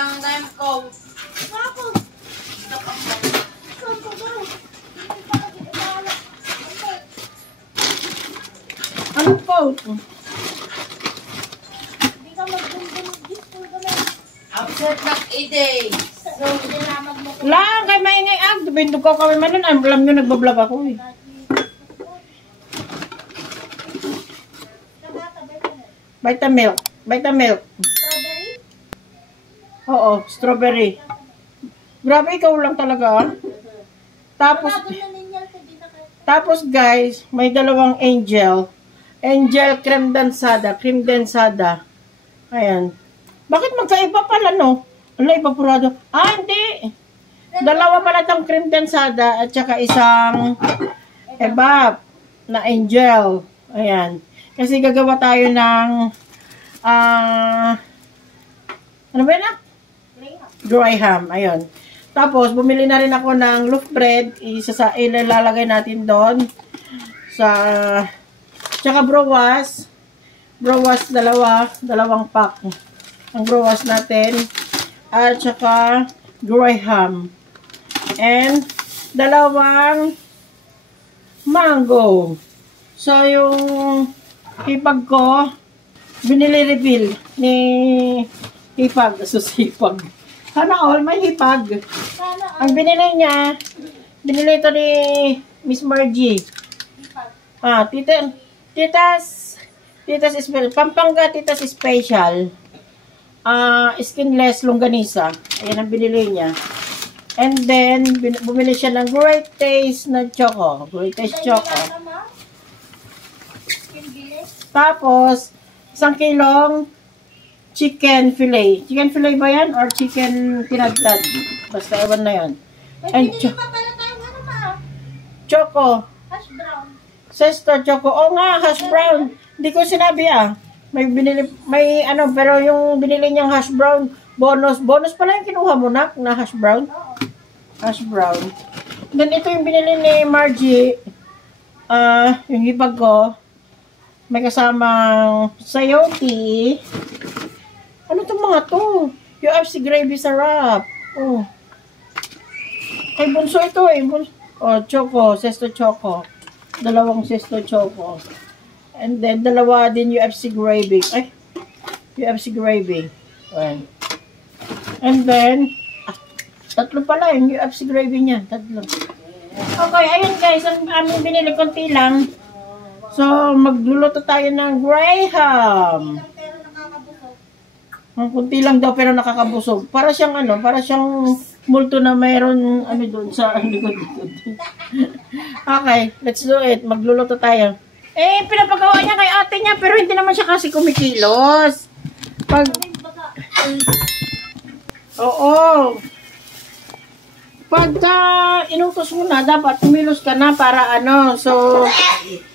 lang na yung coat. Ako. Anong coat? Hindi ka mag-gusto ka. Upset back day. So, nilamag mo ko. Lang, kay maingay ag. Bindog ko kami manon. Alam nyo, nagbablog ako eh. Vitamilk. Vitamilk. Strawberry? Oo, strawberry. Grabe, ikaw lang talaga. Ah. Tapos, Bago na ninyo, hindi na kayo. tapos guys, may dalawang angel. Angel creme densada. Cream densada. Ayan. Bakit magkaiba pala, no? Ano, iba purado? Ah, hindi. Dalawa pala itong cream densada at saka isang ebab na angel. Ayan. Kasi gagawa tayo ng ano ba na? Dry ham. Ayun. Tapos, bumili na rin ako ng loaf bread. Ilalagay natin doon. Tsaka browas. Browas, dalawang pack. Ang browas natin. At tsaka dry ham. And, dalawang mango. So, yung hipag ko, binili-refill ni hipag. Hipag. Sana all may hipag. Ang binili niya, binili ito ni Miss Margie. Titas Special. Pampanga Titas Special. Skinless longganisa. Ayan ang binili niya. And then, bumili siya ng Great Taste na choco. Great Taste choco. Tapos, 1 kilong chicken fillet. Chicken fillet ba yan? Or chicken pinagdad? Basta ewan na yan. And choco. Hash brown. Sesto choco. Oo nga, hash brown. Hindi ko sinabi ah. Pero yung binili niyang hash brown, bonus pala yung kinuha mo na hash brown. Hash brown. Then ito yung binili ni Margie. Yung hipag ko. May kasamang sayote. Ano itong mga to? UFC gravy sarap. Oh. Kay bunso ito eh. Choco. Sesto choco. Dalawang sesto choco. And then, dalawa din UFC gravy. UFC gravy. Ayan. And then, tatlo pala yung UFC gravy niya. Tatlo. Okay, ayun guys. Ang aming binili konti lang. So, magluluto tayo ng graham. Ang kunti lang daw pero nakakabusog. Para siyang multo na mayroon doon sa likod. Okay, let's do it. Magluluto tayo. Pinapagawa niya kay ate niya pero hindi naman siya kasi kumikilos. Oo. Pagka inutos mo na, dapat kumilos ka na para So,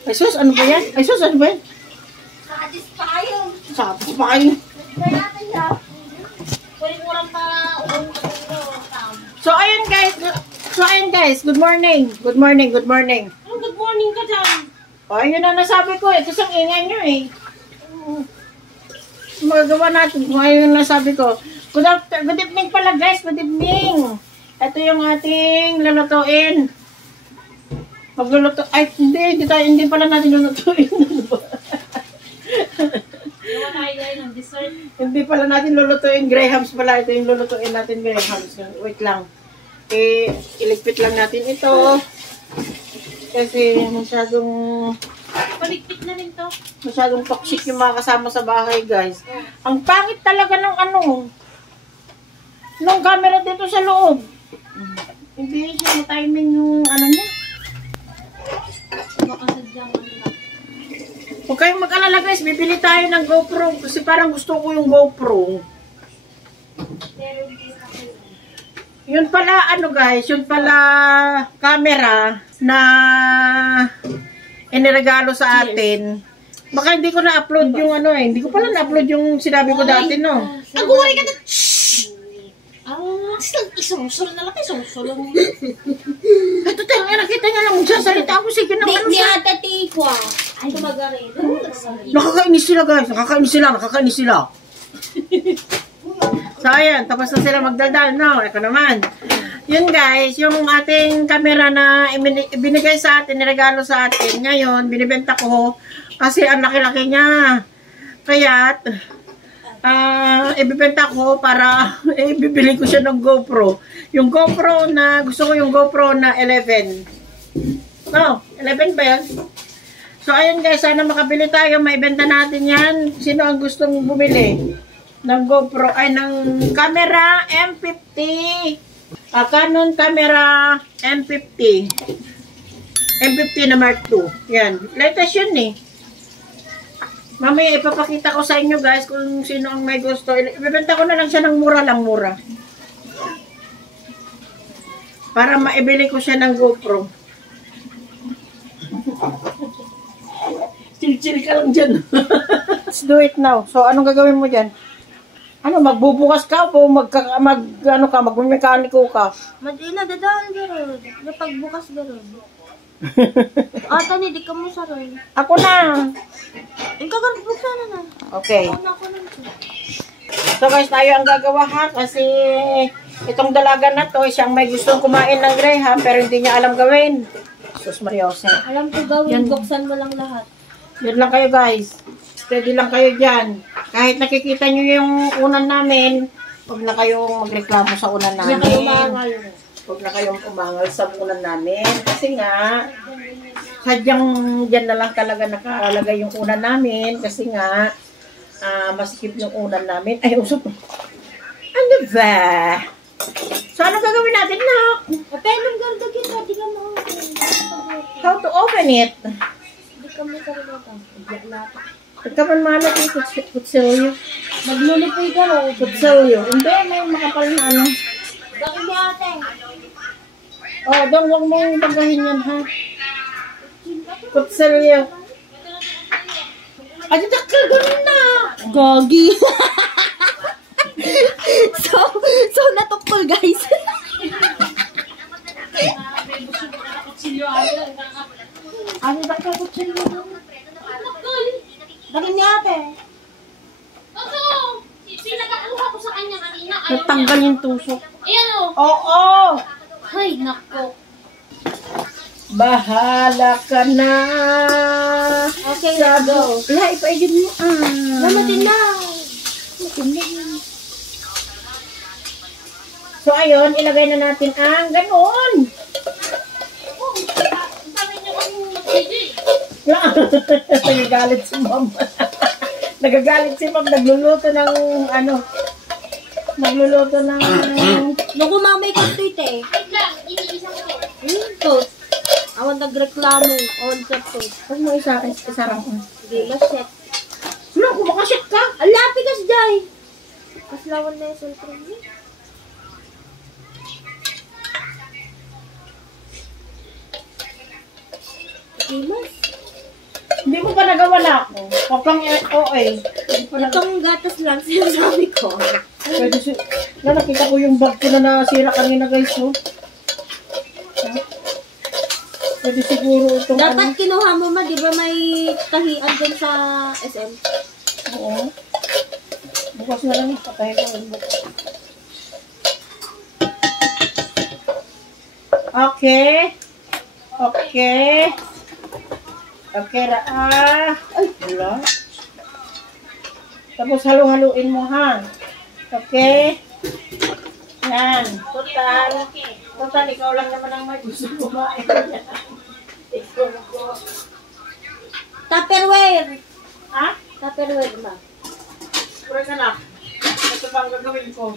ay sus, ano ba yan? Satisfying. So, ayun guys. Good morning. Good morning. Good morning ka dyan. Ayun na nasabi ko eh. Kasi ang ingay nyo eh. Magawa natin. Ayun na nasabi ko. Good evening pala guys. Good evening. Ito yung ating lulutuin. Magluluto. Ay, hindi pala natin lulutuin. Hindi pala natin lulutuin grahams pala. Ito yung lulutuin natin grahams. Wait lang. Iligpit lang natin ito. Kasi masyadong Paligpit na rin to. Masyadong toxic yung mga kasama sa bahay guys. Ang pangit talaga ng nung camera dito sa loob. Hindi siya timing yung niya. Huwag kayong mag-alala guys, bibili tayo ng GoPro kasi parang gusto ko yung GoPro. Yun pala guys, yun pala camera na iniregalo sa atin. Baka hindi ko na-upload yung hindi ko pala na-upload yung sinabi ko dati Nag-uwari ka na. Isungsol na lang, isungsol mo. Ito tayo nga, nakita niya lang, magsasalita ako, sige na. Di ata tikwa. Ay, tumagarin. Nakakainis sila guys, nakakainis sila. So, ayan. Tapos na sila magdaldal. No, ito naman. Yun guys, yung ating camera na ibinigay sa atin, niregalo sa atin. Ngayon, binibenta ko kasi ang laki-laki niya. Kaya, ibibenta ko para ibibili ko siya ng GoPro. Yung GoPro na, gusto ko yung GoPro na 11. No, 11 ba yan? So, ayun guys, sana makabili tayo. Maibenta natin yan. Sino ang gustong bumili ng GoPro? Ay, ng camera M50. Canon camera M50. M50 na Mark II. Yan. Latest yun eh. Mamaya ipapakita ko sa inyo guys kung sino ang may gusto. Ibibenta ko na lang siya ng mura lang, mura. Para maibili ko siya ng GoPro. Chill-chill ka lang dyan. Let's do it now. So, anong gagawin mo dyan? Ano, magbubukas ka o magmekaniko ka? Madina, dadaan garo. Napagbukas garo. Ata ni, di ka mo saroy. Ako na. Ang kagarabuksan na na. Okay. Ako na ako na. So guys, tayo ang gagawa ha kasi itong dalaga na to, siyang may gustong kumain ng graham pero hindi niya alam gawin. Sus Mariose. Alam ko gawin, buksan mo lang lahat. Yan lang kayo guys. Steady lang kayo dyan. Kahit nakikita nyo yung unan namin, huwag na kayong magreklamo sa unan namin. Huwag na kayong umangal sa unan namin. Kasi nga, sadyang dyan na lang talaga nakalagay yung unan namin. Kasi nga, masikip yung unan namin. Ay, usok. Ano ba? So, ano gagawin natin na? Penong gardagin ka, di ka mo. How to open it? Di ka mo sarili ka. Ikaw man yung kutsilyo. Maglulupoy ka ro. Kutsilyo. Hindi, may makapal na ano. Bakit di ate? Oh, dong, huwag mong bagahin yan, ha? Kutsilyo. Ay, dakil, ganun na. Gogi. so natukol guys. Ano dakil, kutsilyo? Bakit niya ate? Oso! Pinagakuha ko sa kanya kanina. Natanggal yung tusok. Ayan o. Oo! Ay, nako. Bahala ka na. Okay, let's go. Wala, ipaigid mo. Namatin na. So, ayun, ilagay na natin ang ganon. Sabi niyo kung mag-DJ. Nagagalit si ma'am. Nagagalit si ma'am. Nagluluto ng, nagluluto ng, Nung kumamay ka tweet eh. Wait lang, iniisa ko to. Toast. Awan nagreklamo. On sa toast. huwag mo isarang. Hindi, maset. Wala, kumakasit ka. Ang lapi kas jay. Kaslawan na yung cellphone niya. Dimas. Hindi mo pa nagawa na ako. Huwag kang OA. Hindi pa nagawa. Itong gatas lang sinasabi ko. Pwede si... nakita ko yung bag ko na nasira kanina guys, no? Pwede siguro itong Dapat kinuha mo ma, di ba may tahian dun sa SM? Oo. Bukas na lang. Patay ko. Okay. Okay. Okay, ay, wala. Tapos halu-haluin mo, ha? Okay? Yan. Total, ikaw lang naman ang may gusto kumain. Tupperware! Ha? Tupperware ma. Pura ka na. Ito pa ang gagawin ko.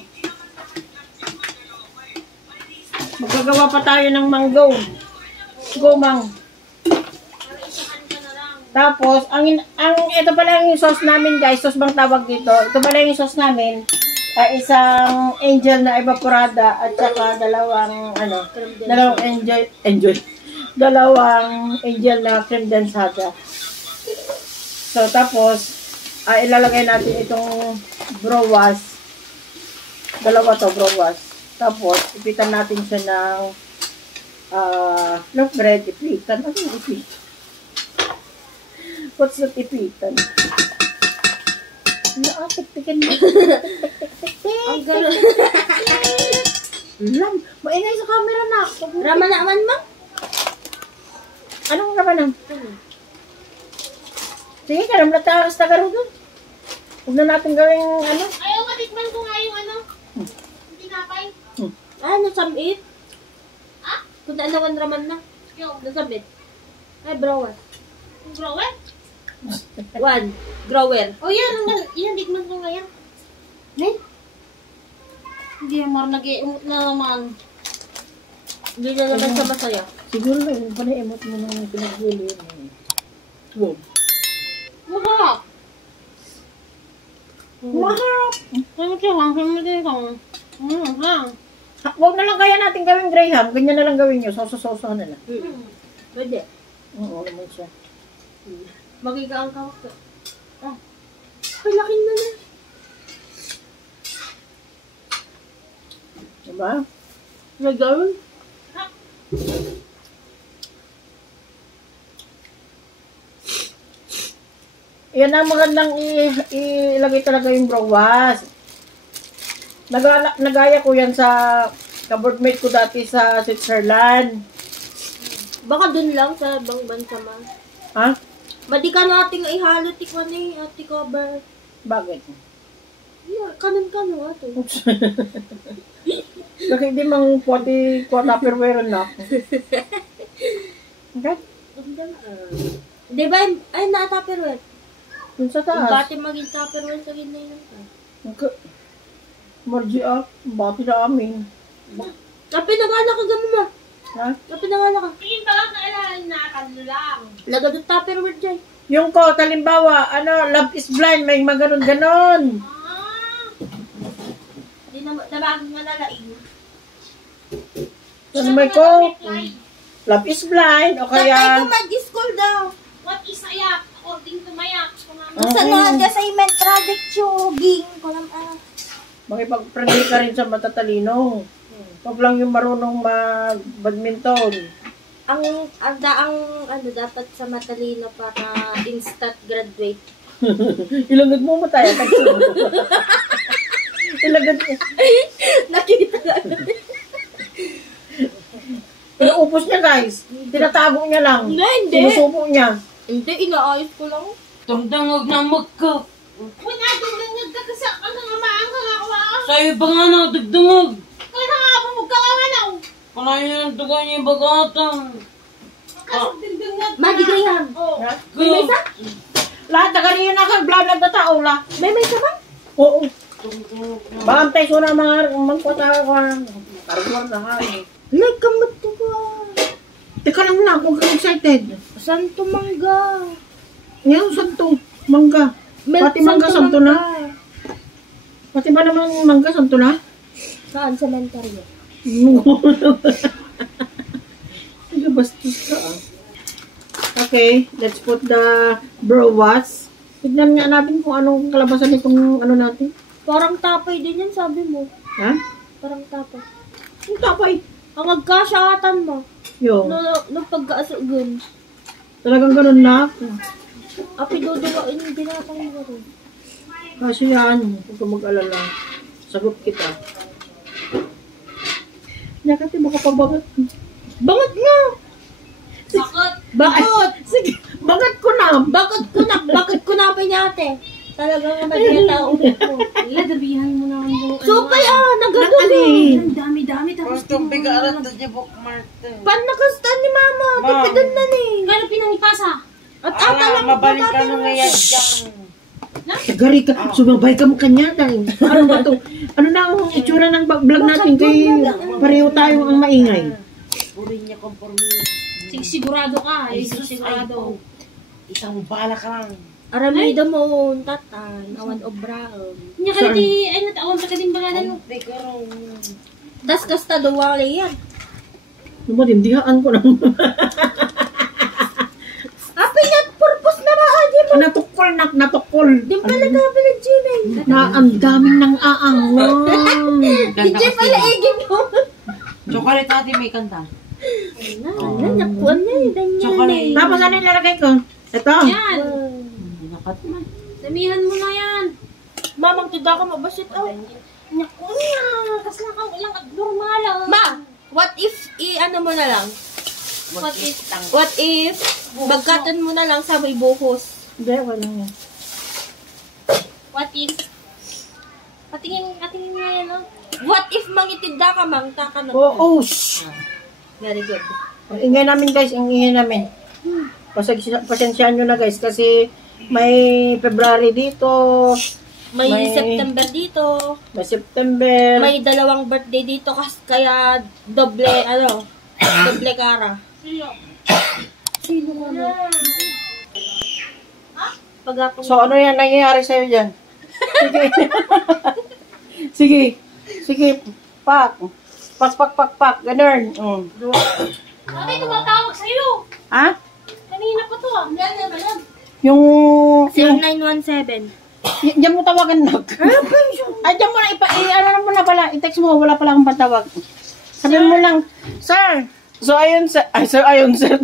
Magagawa pa tayo ng mango. Go, mang. Tapos, ito pala yung sauce namin guys, sauce bang tawag dito? Ito pala yung sauce namin, isang angel na evaporada at saka dalawang angel na creme densada. So, tapos, ilalagay natin itong browas. Dalawa to, browas. Tapos, ipitan natin siya ng loaf bread, ipitan. Ano yung ipitan? What's the ipitan? Naakit-tikan mo. Ang gano'n. Lam, maingay sa camera na. Rama naman ma? Anong naman ang? Sige, karamlat tayo sa tagaro doon. Huwag na natin gawing ano. Ayaw matikman ko nga yung ano. Tinapay. Nasamit? Ah? Kung naalawan raman na. Yung Nasamit. Ay, grower. grower. 1. Grower. Oh, yan, tikman ko nga yan. Ne? Hindi, mar nag-iimot na naman. Hindi na naman sa masaya. Siguro na yung panaimot mo nung pinaghuli yun. Wow. Masarap. Maharap! Huwag na lang kaya natin gawing Graham. Ganyan na lang gawin nyo. Soso-soso na lang. Pwede. Oo, naman siya. Magiga ang kawak ko. Palakin na na. Diba? Nagawin? Yan ang magandang ilagay talaga yung browas. Nagaya ko yan sa kaboardmate ko dati sa Switzerland. Baka dun lang sa bang bansa man. Ha? Madi ka nating ihalo tikwan ni ati cover. Bakit? Yeah, kanon ato. Bakit di mang pwede tupperware na ako? Okay? Di ba? Ay, na-tupperware. Dun sa Kung taas. bati maging tupperware sa gina yun. Okay. Marji bati na amin. Kapi na nga ka gamo ma. Ha? Kapi na nga ka. Tingin pa lang naalala na kanulang. Lagadot tupperware dyan. Yung ko, talimbawa, Love is Blind, may maganon-ganon. Di na bagong manalaing. Ano may ko? Love is Blind, o Tatay kaya... ko mag-school daw. What is ayak? According to mayak. Sa assignment project chuging ko lang Makipag-friendly ka rin sa matatalino. Huwag lang yung marunong mag-badminton. ang dapat sa matalino para instant graduate. Ilagad mo mataya. Ilagad mo. Nakita ka. Inuupos niya, guys. Tinatago niya lang. Hindi. Sinusubo niya. Hindi, inaayos ko lang. Tangdangog na magka. Wala din nagkakasak. Ano nga maangka nga ako. Sa'yo ba nga na dagdangog? Kaya nga po magkakawanaw. Kanayin ang tugan niya yung bagatang. Kasagdindingat. Madigayan. Oh. May mesa? Lahat na kanina na kang vlog na tao la. May mesa ba? Oo. Bantay ko na mga magpatawa ko. Karagwar na ka eh. Nagkamot ko ba? Teka lang na, huwag kang excited. Santo mangga. Yan, santo. Mangga. Pati mangga, santo na. Pati ba naman mangga, santo na? Saan? Cementerio. Nagabastos ka ah. Okay, let's put the browas. Tignan nga natin kung anong kalabasan itong ano natin. Parang tapay din yan, sabi mo. Ha? Parang tapay. Yung tapay. Ang agkasyatan mo. Yung. No pagkaasugun. Talagang ganun na. Api duduwain yung binatang mo rin. Kasi yan, huwag ka mag-alala. Sagot kita. Nakati mo kapag bagat. Bangat nga! Bakit? Bakit? Sige, bagat ko na. Bakit ko na pinyate? Talagang magkita ulit mo. Ladabihan mo naman yung Supay nagagano. Alin? Ang dami-dami tapos Gusto bigaran to niya book Martin. Pan nakastan ni mama. Tipidan na ni. Kano pinangipasa? At ata lang mabalik ka nung ngayon dyan. Gari ka, sumabay ka mo kanya. Ano ba to? Ano na ang itsura ng vlog natin? Kay pareho tayo ang maingay. Puri niya konforme. Sigurado ka. Sigurado. Isang bala ka lang. Aramida mo, tatay. Awan obraon. Nya ka di ay nataon sa kading bagadan mo. Bigaro. Das kasta duwali yan. Lumadimdihaan ko na. Api niya, purpose na maaji mo. Natukol. Di pa nagkapilag Ginay. Na ang daming nang aang. Hindi pala iging mo. Chocolate ate may kanta. Nakuan niya eh. Ganyan Chocolate. eh. Tapos ano ilalagay ko? Ito. Yan. Nakat na. Damihan mo na yan. Mamang tuda ka mabasit oh. Naku niya, kasi lang ilang abnormal. Ma, what if, ano mo na lang? What is What if, bagkatan mo na lang sa may buhos? Hindi, wala yan. What is? Patingin nga yan, no? What if mangitinda ka, mang taka na? Oo, shh. Very good. Ang ingay namin guys, ang ingay namin. Pasensyaan nyo na guys, kasi may February dito, May May- September dito, may September. may dalawang birthday dito, kaya doble, doble kara. Sino ka na? Pag ako, So ano yan nangyayari sa'yo dyan? Sige. Sige. Sige. Pak. Pak. Ganun. Ate, tumatawag sa'yo. Ha? Kanina pa to, ah. Yung... 0917. Diyan mo tawagan na. Ay, diyan mo na ano mo na pala. I-text mo. Wala pala akong patawag. Sabihin mo lang, Sir. So ayun, sir. Ay, sir, ayun, sir.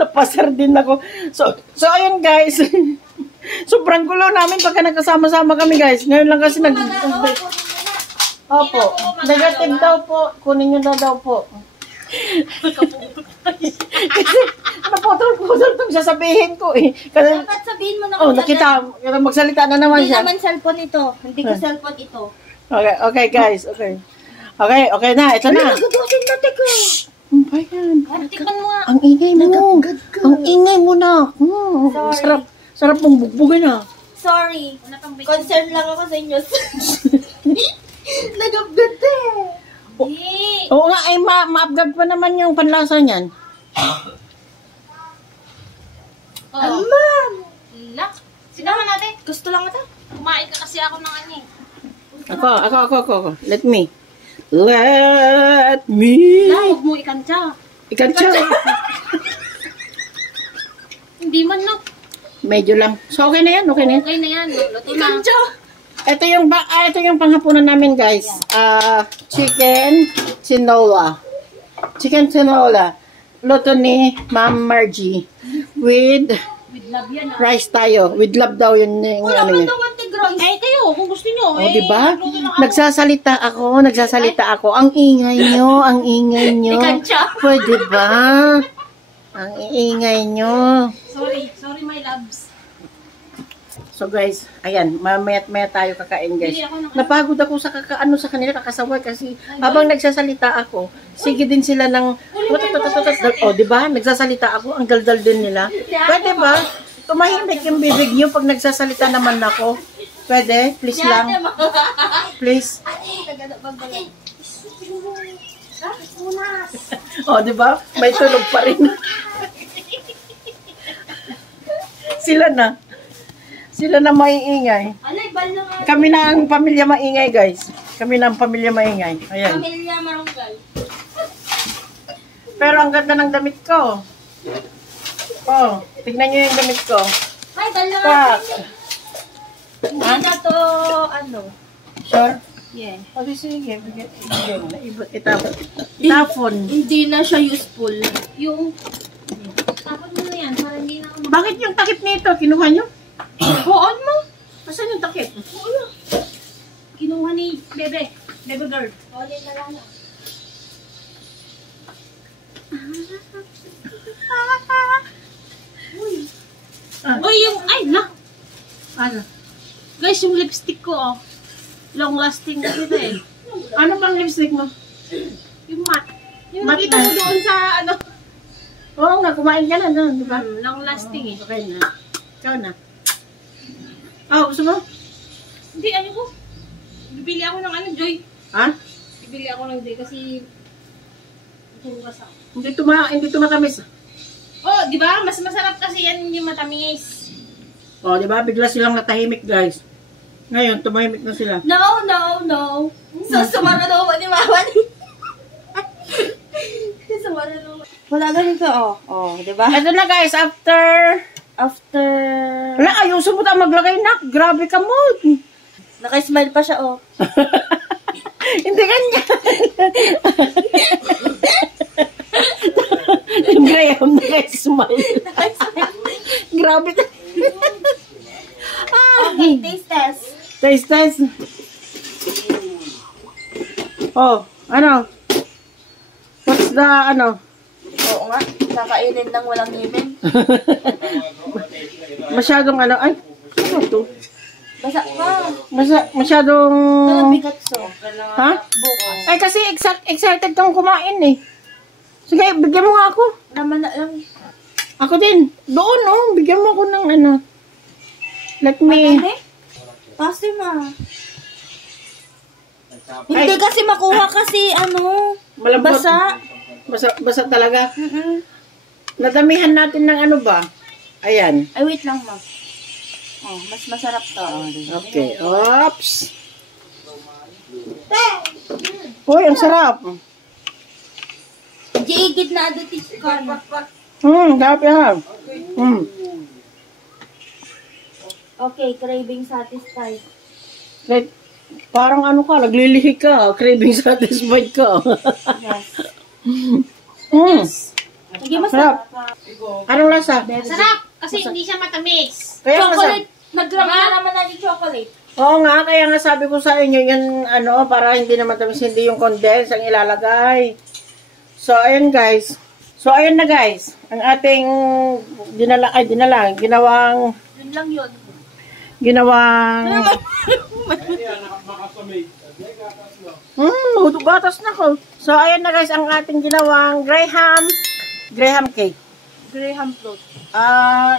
Napasar din ako. So ayun, guys. Sobrang gulo namin pagka nagkasama-sama kami, guys. Ngayon lang kasi Opo. Negative daw po. Kunin nyo na daw po. Kasi, naputol-putol itong sasabihin ko eh. Kasi, Dapat sabihin mo na oh, nakita, magsalita na naman Hindi siya. naman cellphone ito. Hindi ko cellphone ito. Okay, guys, okay. Okay na, ito na. Nagadusin na, teka. Ang bayan. Tikman mo nga. Ang ingay mo. Ang ingay mo na. Sorry. Sarap mong bugbugin ah. Sorry. Wala pang bacon. Concern lang ako sa inyo. Nagabgat eh. Hindi. Oo nga, ay ma-upgrade pa naman yung panlasa niyan. Oh. Aman! Lak. Sinama natin. Gusto lang ito. Kumain ka kasi ako ng ano eh. Ako. Let me. Huwag mo ikantsa. Ikantsa. Hindi man, no. Medyo lang. So, okay na yan. Okay na yan. Luto na. Ito yung panghapunan namin, guys. Chicken tinola. Luto ni Ma'am Margie. With With love yan, ah. rice tayo. With love daw yun yung Wala ano man niya. daw antig-rice. Eh, kayo, kung gusto nyo. O, diba? Nagsasalita ako. Ang ingay nyo. Ikansya. Pwede ba? Ang ingay nyo. Sorry, my loves. So guys, ayan, mamaya tayo kakain guys. Bili ako ng- Napagod ako sa sa kanila kakasaway kasi habang nagsasalita ako, sige din sila ng oh, di ba? Nagsasalita ako, ang daldal din nila. Pwede ba? Tumahimik yung bibig niyo pag nagsasalita naman ako. Pwede? Please lang. Please. Oh, di ba? May tulog pa rin. Sila na maiingay. Alay, bal na nga. Kami na ang pamilya maingay, guys. Kami na ang pamilya maingay. Ayan. Pamilya marunggal. Pero ang ganda ng damit ko. Oh, tignan nyo yung damit ko. Ay, bal na nga. Pak. Hindi na to, Sure? Yeah. Okay, sige. Itapon. Hindi na siya useful. Yung... Tapos mo na yan, para hindi na ako Bakit yung takip nito? Kinuha nyo? Hoon mo. Asan yung takip? Kinuha ni Bebe. Bebe girl. Uy, yung... Ay, na. Ano? Guys, yung lipstick ko, oh. Long lasting kasi ito eh. Ano bang lipstick mo? Yung matte. Yung Matte nakita na. mo doon sa ano. Oo nga, kumain ka na, no? Di ba? Long lasting eh. Okay na. Ikaw na. Oh, gusto mo? Hindi, ano ko. Bibili ako ng ano, Joy. Ha? Bibili ako ng Joy kasi... Tugas ako. Hindi tumatamis. Oh, di ba? Mas masarap kasi yan yung matamis. Oh, di ba? Bigla silang natahimik, guys. Ngayon, tumahimik na sila. No. Sumara daw ba ni Mama? Sumara daw. Wala ganito, oh. Oh, di ba? Ito na, guys. After... After... Wala, ayusin mo tayo maglagay na. Grabe ka mo. Naka-smile pa siya, oh. Hindi ganyan. Graham, naka-smile. Grabe. Okay, taste test. Taste test. Oh, ano? What's the, ano? Oo nga, kakainin ng walang ngipin. Masyadong, ano? Ay, ano to? Basa ka. Masyadong... Walang bigat so. Ha? Bukas. Ay, kasi excited kang kumain eh. Sige, bigyan mo nga ako. Naman na lang. Ako din. Doon, oh. Bigyan mo ako ng ano. Let me... Kasi hindi kasi makuha kasi ano. Malambot. Basa. Basa talaga. Nadamihan natin ng ano ba? Ayan. Ay, wait lang ma. Oh, mas masarap to. Okay. Oops. Uy, ang sarap. Jigid na adutis ka na. Sarap yan. Okay, craving satisfied. Like, parang ano ka, naglilihi ka. Craving satisfied ka. Sige, Sarap. Anong lasa? Sarap! Kasi hindi siya matamis. Kaya Chocolate. Nag-grab na naman natin chocolate. Oo nga, kaya nga sabi ko sa inyo, yan ano, para hindi naman tamis, hindi yung condense ang ilalagay. So, ayun guys. So, ayun na guys. Ang ating ginawang Yun lang yun. gatas na ko. So, ayun na guys, ang ating ginawang Graham cake. Graham float.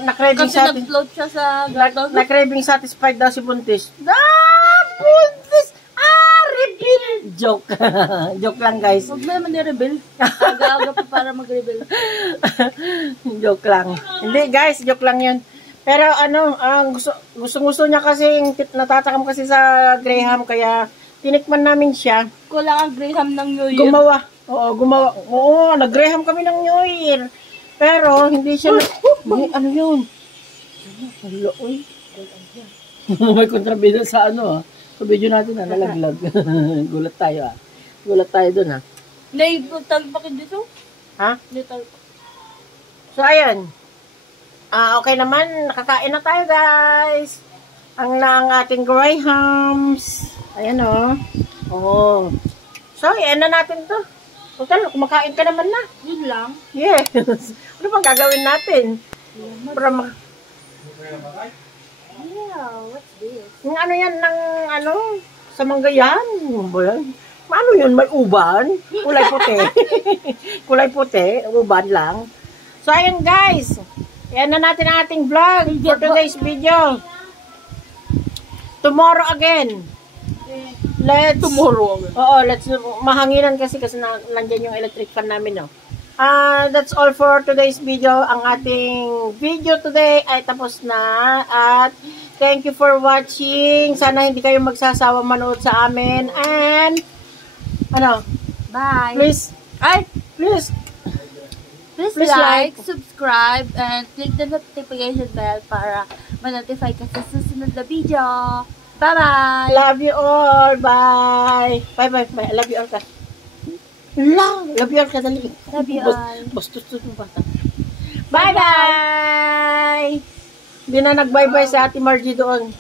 Na-craving Kasi nag-float siya sa gato. na-craving satisfied daw si Buntis. Buntis! Reveal! Joke. Joke lang guys. Huwag mo naman ni-rebel. Aga-aga pa para mag-rebel. Joke lang. Hindi guys, joke lang yun. Pero ano, gusto niya kasi, natatakam kasi sa Graham, kaya tinikman namin siya. Kulang ang Graham ng New Year. Gumawa. Oo, nag-Graham kami ng New Year. Pero, hindi siya, ano yun? Hello, uy. May kontrabida sa ano, sa video natin, nalaglag. Gulat tayo, Gulat tayo dun, Naitalpakin dito? Ha? Naitalpak. So, ayan. Okay naman, nakakain na tayo, guys. Ang ating Grahams. Ayan, Oh. So, ayan na natin to. Total, kumakain ka naman na. Yun lang. Yes. Ano bang gagawin natin? Para Yeah, what's this? yung ano yan ng sa manggayan. Ano ba yan? Ano yun? May uban? Kulay puti. Kulay puti. Uban lang. So, ayun guys. Yan na natin ang ating vlog for today's video. Tomorrow again. Let's mahanginan kasi nandiyan yung electric fan namin, That's all for today's video. Ang ating video today ay tapos na at thank you for watching. Sana hindi kayo magsasawa manood sa amin and Bye. please Please like, subscribe, and click the notification bell para ma-notify ka sa susunod na video. Bye-bye! love you all. Bye. Bye. I love you all ka. Love you all ka dali. Love you all. Bastos mo bata. Bye-bye! Hindi na nag-bye-bye sa Ate Margie doon.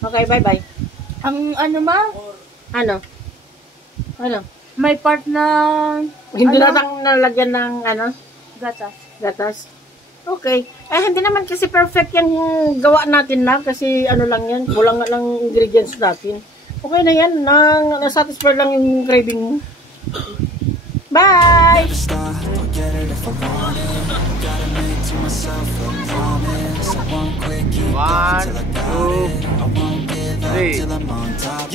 Okay, bye-bye. Ang Ano? may part na Hindi na lang nalagyan ng gatas. Okay. Hindi naman kasi perfect yung gawa natin na kasi lang yan. Kulang lang ingredients natin. Okay na yan. Na-satisfy lang yung craving mo. Bye! Never stop, I'll get it if I want it. Gotta make to myself a promise. I won't quit, keep going till I got it. I won't give up till I'm on top.